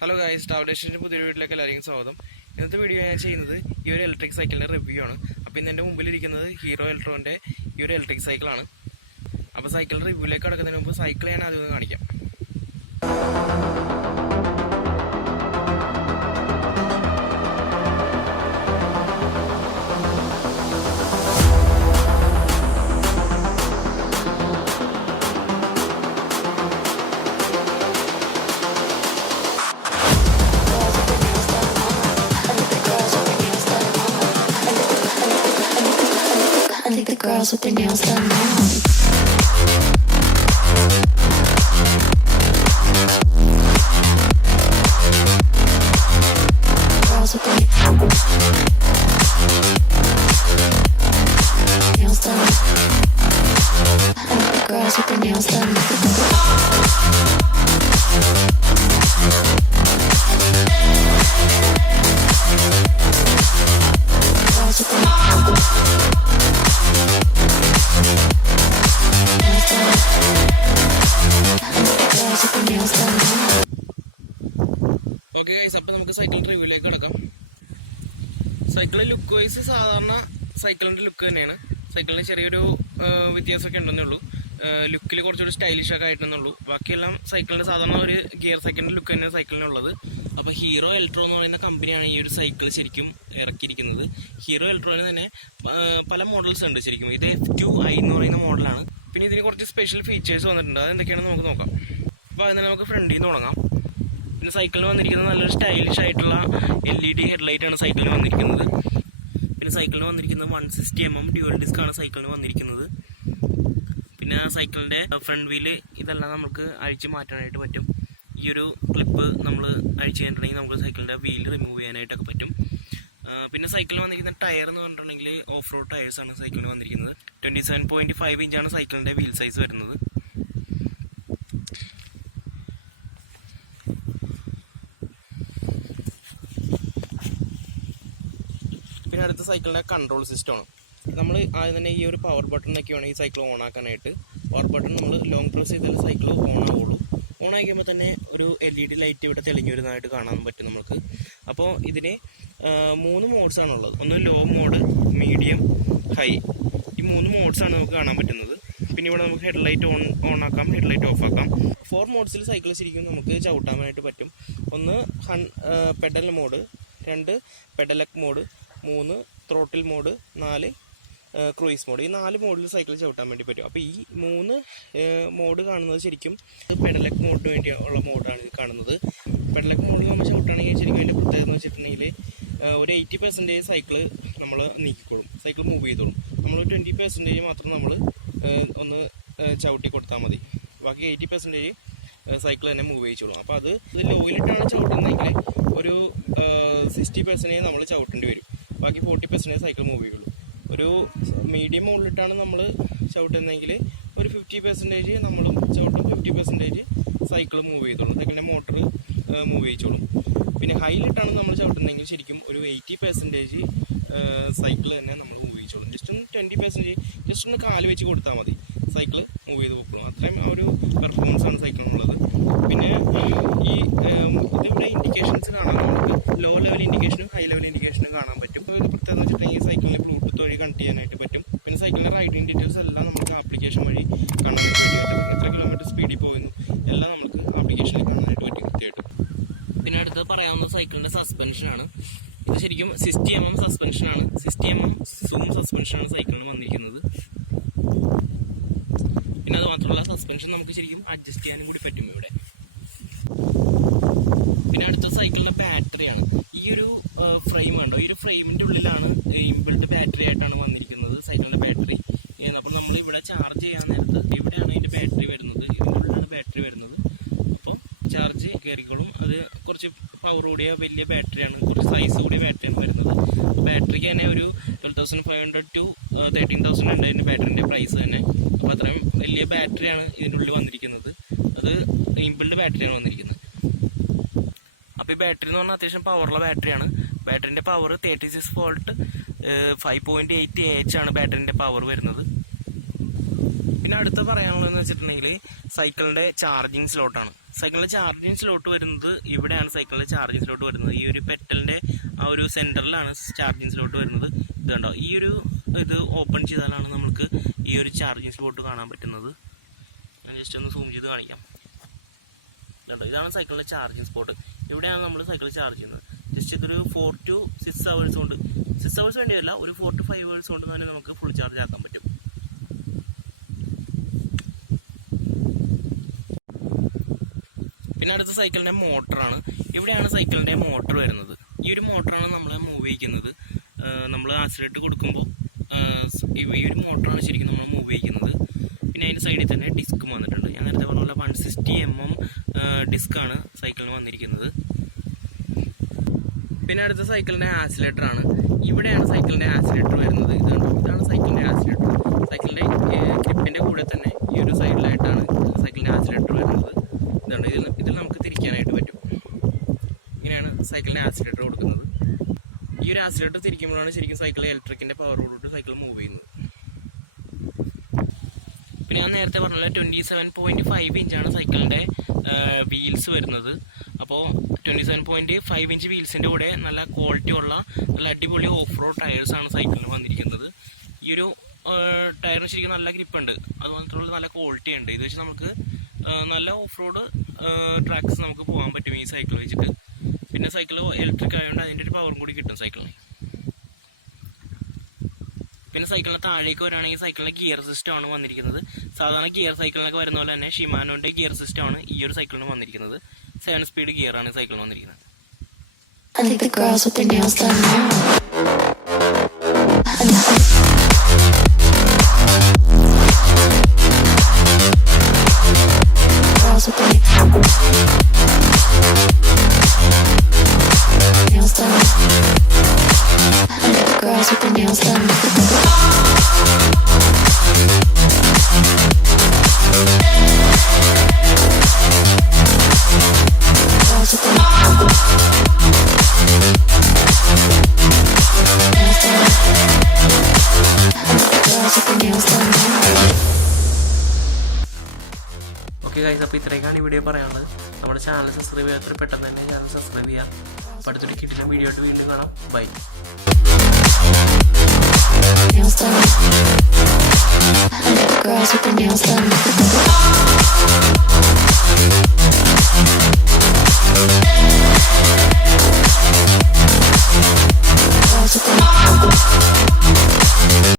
Hello guys, ട്രാവലേഷൻ്റെ പുതിയൊരു വീട്ടിലേക്ക് എല്ലാവർക്കും സ്വാഗതം. ഇന്നത്തെ വീഡിയോ ഞാൻ ചെയ്യുന്നത് ഈ ഒരു ഇലക്ട്രിക് സൈക്കിളിൻ്റെ റിവ്യൂ ആണ്. അപ്പോൾ ഇന്ന് എൻ്റെ മുമ്പിലിരിക്കുന്നത് ഹീറോ ഇലക്ട്രോൻ്റെ ഈ ഒരു ഇലക്ട്രിക് സൈക്കിളാണ്. അപ്പോൾ സൈക്കിളിൻ്റെ റിവ്യൂയിലേക്ക് കടക്കുന്നതിന് മുമ്പ് സൈക്കിൾ ഞാൻ ആദ്യം കാണിക്കാം. Girls with their nails done now. Girls with their nails done. I like the girls with their nails done. Girls with their okay guys, അപ്പോൾ നമുക്ക് സൈക്കിളിൻ്റെ റിവ്യൂയിലേക്ക് കിടക്കാം. സൈക്കിൾ ലുക്ക് വൈസ് സാധാരണ സൈക്കിളിൻ്റെ ലുക്ക് തന്നെയാണ്. സൈക്കിളിന് ചെറിയൊരു വ്യത്യാസമൊക്കെ ഉണ്ടെന്നേ ഉള്ളൂ. ലുക്കിൽ കുറച്ചുകൂടി സ്റ്റൈലിഷ് ഒക്കെ ആയിട്ടുണ്ടെന്നുള്ളൂ. ബാക്കിയെല്ലാം സൈക്കിളിൻ്റെ സാധാരണ ഒരു ഗിയർ സൈക്കിളിൻ്റെ ലുക്ക് തന്നെയാണ് സൈക്കിളിനുള്ളത്. അപ്പോൾ ഹീറോ ഇലക്ട്രോ എന്ന് പറയുന്ന കമ്പനിയാണ് ഈ ഒരു സൈക്കിൾ ശരിക്കും ഇറക്കിയിരിക്കുന്നത്. ഹീറോ ഇലക്ട്രോന് തന്നെ പല മോഡൽസ് ഉണ്ട് ശരിക്കും. ഇത് F2i എന്ന് പറയുന്ന മോഡലാണ്. പിന്നെ ഇതിന് കുറച്ച് സ്പെഷ്യൽ ഫീച്ചേഴ്സ് വന്നിട്ടുണ്ട്. അതെന്തൊക്കെയാണെന്ന് നമുക്ക് നോക്കാം. അപ്പോൾ അതിന് നമുക്ക് ഫ്രണ്ടിൽ നിന്ന് തുടങ്ങാം. പിന്നെ സൈക്കിളിന് വന്നിരിക്കുന്നത് നല്ലൊരു സ്റ്റൈലിഷ് ആയിട്ടുള്ള LED ഹെഡ്ലൈറ്റാണ് സൈക്കിളിന് വന്നിരിക്കുന്നത്. പിന്നെ സൈക്കിളിന് വന്നിരിക്കുന്നത് 160mm ഡ്യുവൽ ഡിസ്ക് ആണ് സൈക്കിളിന് വന്നിരിക്കുന്നത്. പിന്നെ സൈക്കിളിൻ്റെ ഫ്രണ്ട് വീല് ഇതെല്ലാം നമുക്ക് അഴിച്ച് മാറ്റാനായിട്ട് പറ്റും. ഈ ഒരു ക്ലിപ്പ് നമ്മൾ അഴിച്ച് കഴിഞ്ഞിട്ടുണ്ടെങ്കിൽ നമുക്ക് സൈക്കിളിൻ്റെ വീല് റിമൂവ് ചെയ്യാനായിട്ടൊക്കെ പറ്റും. പിന്നെ സൈക്കിളിൽ വന്നിരിക്കുന്ന ടയർ എന്ന് പറഞ്ഞിട്ടുണ്ടെങ്കിൽ ഓഫ് റോഡ് ടയേഴ്സാണ് സൈക്കിളിൽ വന്നിരിക്കുന്നത്. 27.5 ഇഞ്ചാണ് സൈക്കിളിൻ്റെ വീൽ സൈസ് വരുന്നത്. പിന്നെ അടുത്ത സൈക്കിളിൻ്റെ കൺട്രോൾ സിസ്റ്റമാണ്. നമ്മൾ ആദ്യം തന്നെ ഈ ഒരു പവർ ബട്ടണൊക്കെയാണ് ഈ സൈക്കിൾ ഓൺ ആക്കാനായിട്ട്. പവർ ബട്ടൺ നമ്മൾ ലോങ് പ്രസ് ചെയ്താൽ സൈക്കിൾ ഓൺ ആവുള്ളൂ. ഓൺ ആക്കിയപ്പോൾ തന്നെ ഒരു LED ലൈറ്റ് ഇവിടെ തെളിഞ്ഞു വരുന്നതായിട്ട് കാണാൻ പറ്റും നമുക്ക്. അപ്പോൾ ഇതിന് 3 മോഡ്സാണുള്ളത്. ഒന്ന് ലോ മോഡ്, മീഡിയം, ഹൈ. ഈ 3 മോഡ്സാണ് നമുക്ക് കാണാൻ പറ്റുന്നത്. പിന്നെ ഇവിടെ നമുക്ക് ഹെഡ്ലൈറ്റ് ഓൺ ആക്കാം, ഹെഡ്ലൈറ്റ് ഓഫ് ആക്കാം. 4 മോഡ്സിൽ സൈക്കിൾ ശരിക്കും നമുക്ക് ചവിട്ടാനായിട്ട് പറ്റും. ഒന്ന് pedal mode, 2 pedelec mode, 3 throttle mode, 4 cruise mode. ഈ 4 മോഡിൽ സൈക്കിൾ ചവിട്ടാൻ വേണ്ടി പറ്റും. അപ്പോൾ ഈ 3 മോഡ് കാണുന്നത് ശരിക്കും പെഡലക് മോഡിന് വേണ്ടിയുള്ള മോഡാണ് കാണുന്നത്. പെഡലക് മോഡിൽ നമ്മൾ ചവിട്ടാണെങ്കിൽ ശരിക്കും അതിൻ്റെ പ്രത്യേകത എന്ന് വെച്ചിട്ടുണ്ടെങ്കിൽ ഒരു 80% സൈക്കിൾ നമ്മൾ നീക്കിക്കോളും, സൈക്കിൾ മൂവ് ചെയ്തോളും. നമ്മൾ 20% മാത്രം നമ്മൾ ഒന്ന് ചവിട്ടി കൊടുത്താൽ മതി. ബാക്കി 80% സൈക്കിൾ തന്നെ മൂവ് ചെയ്യിച്ചോളും. അപ്പോൾ അത് ലോയിലിട്ടാണ് ചവിട്ടുന്നതെങ്കിൽ ഒരു 60% നമ്മൾ ചവിട്ടേണ്ടി വരും. ബാക്കി 40% സൈക്കിൾ മൂവ് ചെയ്യുള്ളൂ. ഒരു മീഡിയം മുകളിലിട്ടാണ് നമ്മൾ ചവിട്ടുന്നതെങ്കിൽ ഒരു 50% നമ്മൾ ചവിട്ടും, 50% സൈക്കിൾ മൂവ് ചെയ്തോളും, സൈക്കിളിൻ്റെ മോട്ടർ മൂവ് ചെയ്യിച്ചോളും. പിന്നെ ഹൈലിട്ടാണ് നമ്മൾ ചവിട്ടുന്നതെങ്കിൽ ശരിക്കും ഒരു 80% സൈക്കിൾ തന്നെ നമ്മൾ മൂവ് ചെയ്യിച്ചോളും. ജസ്റ്റ് ഒന്ന് 20% ജസ്റ്റ് ഒന്ന് കാല് വെച്ച് കൊടുത്താൽ മതി, സൈക്കിൾ മൂവ് ചെയ്ത് പോകും. അത്രയും ആ ഒരു പെർഫോമൻസാണ് സൈക്കിളിനുള്ളത്. പിന്നെ ഈ ഇതിവിടെ ഇൻഡിക്കേഷൻസ് കാണാൻ നമുക്ക് ലോ ലെവൽ ഇൻഡിക്കേഷനും ഹൈ ലെവൽ ഇൻഡിക്കേഷനും കാണാൻ പറ്റും. ഇത് പ്രത്യേകം വെച്ചിട്ടുണ്ടെങ്കിൽ സൈക്കിളിൽ ബ്ലൂടൂത്ത് വഴി കണക്ട് ചെയ്യാനായിട്ട് പറ്റും. പിന്നെ സൈക്കിളിൻ്റെ റൈഡിങ് ഡീറ്റെയിൽസ് എല്ലാം നമുക്ക് ആപ്ലിക്കേഷൻ വഴി കാണാനായിട്ട് പറ്റും. എത്ര കിലോമീറ്റർ സ്പീഡിൽ പോകുന്നു എല്ലാം നമുക്ക് ആപ്ലിക്കേഷനിൽ കാണാനായിട്ട് പറ്റും കൃത്യമായിട്ടും. പിന്നെ അടുത്ത് പറയാവുന്ന സൈക്കിളിൻ്റെ സസ്പെൻഷനാണ്. ഇത് ശരിക്കും 60mm സസ്പെൻഷനാണ്. 60mm സൂം സസ്പെൻഷനാണ് സൈക്കിളിന് വന്നിരിക്കുന്നത്. പിന്നെ അത് മാത്രമല്ല സസ്പെൻഷൻ നമുക്ക് ശരിക്കും അഡ്ജസ്റ്റ് ചെയ്യാനും കൂടി പറ്റും ഇവിടെ. പിന്നെ അടുത്ത സൈക്കിളിൻ്റെ ബാറ്ററിയാണ്. ഈ ഒരു ഫ്രെയിം ഉണ്ടോ, ഈ ഒരു ഫ്രെയിമിൻ്റെ ഉള്ളിലാണ് ഇൻബിൽറ്റ് ബാറ്ററി ആയിട്ടാണ് വന്നിരിക്കുന്നത് സൈക്കിളിൻ്റെ ബാറ്ററി. അപ്പോൾ നമ്മൾ ഇവിടെ ചാർജ് ചെയ്യാൻ നേരത്ത് ഇവിടെയാണ് അതിൻ്റെ ബാറ്ററി വരുന്നത്, ഇതിൻ്റെ ഉള്ളിലാണ് ബാറ്ററി വരുന്നത്. അപ്പോൾ ചാർജ് കയറിക്കോളും. അത് കുറച്ച് പവർ കൂടിയ വലിയ ബാറ്ററിയാണ്, കുറച്ച് സൈസ് കൂടിയ ബാറ്ററിയാണ് വരുന്നത്. ബാറ്ററിക്ക് തന്നെ ഒരു 12,500 to 13,000 ഉണ്ട് ഇതിൻ്റെ ബാറ്ററിൻ്റെ പ്രൈസ് തന്നെ. അപ്പോൾ അത്രയും വലിയ ബാറ്ററിയാണ് ഇതിൻ്റെ ഉള്ളിൽ വന്നിരിക്കുന്നത്. അത് ഇൻബിൽറ്റ് ബാറ്ററിയാണ് വന്നിരിക്കുന്നത്. അപ്പോൾ ഈ ബാറ്ററി എന്ന് പറഞ്ഞാൽ അത്യാവശ്യം പവറുള്ള ബാറ്ററിയാണ്. ബാറ്ററിൻ്റെ പവർ 36 volt 5.8 Ah ആണ് ബാറ്ററിൻ്റെ പവർ വരുന്നത്. പിന്നെ അടുത്ത പറയാനുള്ളതെന്ന് വെച്ചിട്ടുണ്ടെങ്കിൽ സൈക്കിളിൻ്റെ ചാർജിങ് സ്ലോട്ടാണ്. സൈക്കിളിൻ്റെ ചാർജിങ് സ്ലോട്ട് വരുന്നത് ഇവിടെയാണ്. സൈക്കിളിൻ്റെ ചാർജിങ് സ്ലോട്ട് വരുന്നത് ഈ ഒരു പെറ്റലിൻ്റെ ആ ഒരു സെൻറ്ററിലാണ് ചാർജിങ് സ്ലോട്ട് വരുന്നത്. ഇതുണ്ടോ, ഈ ഒരു ഇത് ഓപ്പൺ ചെയ്താലാണ് നമുക്ക് ഈ ഒരു ചാർജിങ് സ്ലോട്ട് കാണാൻ പറ്റുന്നത്. ഞാൻ ജസ്റ്റ് ഒന്ന് സൂം ചെയ്ത് കാണിക്കാം. ഇതുണ്ടോ, ഇതാണ് സൈക്കിളിൻ്റെ ചാർജിങ് സ്പോട്ട്. ഇവിടെയാണ് നമ്മൾ സൈക്കിൾ ചാർജ് ചെയ്യുന്നത്. ജസ്റ്റ് ഇതൊരു 4 to 6 hours കൊണ്ട്, 6 hours വേണ്ടിയല്ല, ഒരു 4 to 5 hours കൊണ്ട് തന്നെ നമുക്ക് ഫുൾ ചാർജ് ആക്കാൻ പറ്റും. പിന്നെ അടുത്ത സൈക്കിളിൻ്റെ മോട്ടറാണ്. ഇവിടെയാണ് സൈക്കിളിൻ്റെ മോട്ടർ വരുന്നത്. ഈ ഒരു മോട്ടറാണ് നമ്മൾ മൂവ് ചെയ്യിക്കുന്നത്. നമ്മൾ ആക്സിലേറ്റർ കൊടുക്കുമ്പോൾ ഈ ഒരു മോട്ടറാണ് ശരിക്കും നമ്മൾ മൂവ് ചെയ്യിക്കുന്നത്. പിന്നെ അതിൻ്റെ സൈഡിൽ തന്നെ ഡിസ്കും വന്നിട്ടുണ്ട്. ഞാൻ നേരത്തെ പറഞ്ഞ പോലെ 160 mm ഡിസ്ക്കാണ് സൈക്കിളിന് വന്നിരിക്കുന്നത്. പിന്നെ അടുത്ത സൈക്കിളിൻ്റെ ആക്സിലേറ്ററാണ്. ഇവിടെയാണ് സൈക്കിളിൻ്റെ ആക്സിലേറ്റർ വരുന്നത്. ഇതാണ് സൈക്കിളിൻ്റെ ആക്സിലേറ്റർ. സൈക്കിളിൻ്റെ ഗ്രിപ്പിൻ്റെ കൂടെ തന്നെ ഈ ഒരു സൈഡിലായിട്ടാണ് സൈക്കിളിൻ്റെ ആക്സിലേറ്റർ വരുന്നത്. ഇതാണ് ഇതിൽ നമുക്ക് തിരിക്കാനായിട്ട് പറ്റും. ഇങ്ങനെയാണ് സൈക്കിളിൻ്റെ ആക്സിലേറ്റർ കൊടുക്കുന്നത്. ഈ ഒരു ആക്സിലേറ്റർ തിരിക്കുമ്പോഴാണ് ശരിക്കും സൈക്കിൾ ഇലക്ട്രിക്കിൻ്റെ പവറോടുകൂടി സൈക്കിൾ മൂവ് ചെയ്യുന്നത്. പിന്നെ ഞാൻ നേരത്തെ പറഞ്ഞ 27.5 ഇഞ്ചാണ് സൈക്കിളിൻ്റെ വീൽസ് വരുന്നത്. അപ്പോൾ 27.5 ഇഞ്ച് വീൽസിൻ്റെ കൂടെ നല്ല ക്വാളിറ്റി ഉള്ള നല്ല അടിപൊളി ഓഫ് റോഡ് ടയേഴ്സാണ് സൈക്കിളിന് വന്നിരിക്കുന്നത്. ഈ ഒരു ടയറിന് ശരിക്കും നല്ല ഗ്രിപ്പുണ്ട്, അതുമാത്രമുള്ള നല്ല ക്വാളിറ്റി ഉണ്ട്. ഇത് വെച്ച് നമുക്ക് നല്ല ഓഫ് റോഡ് ട്രാക്സ് നമുക്ക് പോകാൻ പറ്റും ഈ സൈക്കിൾ വെച്ചിട്ട്. പിന്നെ സൈക്കിൾ ഇലക്ട്രിക് ആയതുകൊണ്ട് അതിൻ്റെ ഒരു പവറും കൂടി കിട്ടും സൈക്കിളിന്. പിന്നെ സൈക്കിളിന് താഴേക്ക് വരികയാണെങ്കിൽ സൈക്കിളിൻ്റെ ഗിയർ സിസ്റ്റമാണ് വന്നിരിക്കുന്നത്. സാധാരണ ഗിയർ സൈക്കിളിനൊക്കെ വരുന്ന പോലെ തന്നെ ഷിമാനോൻ്റെ ഗിയർ സിസ്റ്റമാണ് ഈ ഒരു സൈക്കിളിന് വന്നിരിക്കുന്നത്. 7 സ്പീഡ് ഗിയറാണ് സൈക്കിളിന് വന്നിരിക്കുന്നത്. I think the girls with their nails done now. Girls with their nails done. I think the girls with their nails done. Girls with their okay guys, അപ്പോൾ ഇത്രയൊക്കെയാണ് ഈ വീഡിയോ പറയാനുള്ളത്. നമ്മുടെ ചാനൽ സബ്സ്ക്രൈബ് ചെയ്യാത്ത പെട്ടെന്ന് തന്നെ ചാനൽ സബ്സ്ക്രൈബ് ചെയ്യാം. അപ്പോൾ അടുത്തൊരു കിട്ടുന്ന വീഡിയോ ആയിട്ട് വീണ്ടും കാണാം. ബൈ. nails done.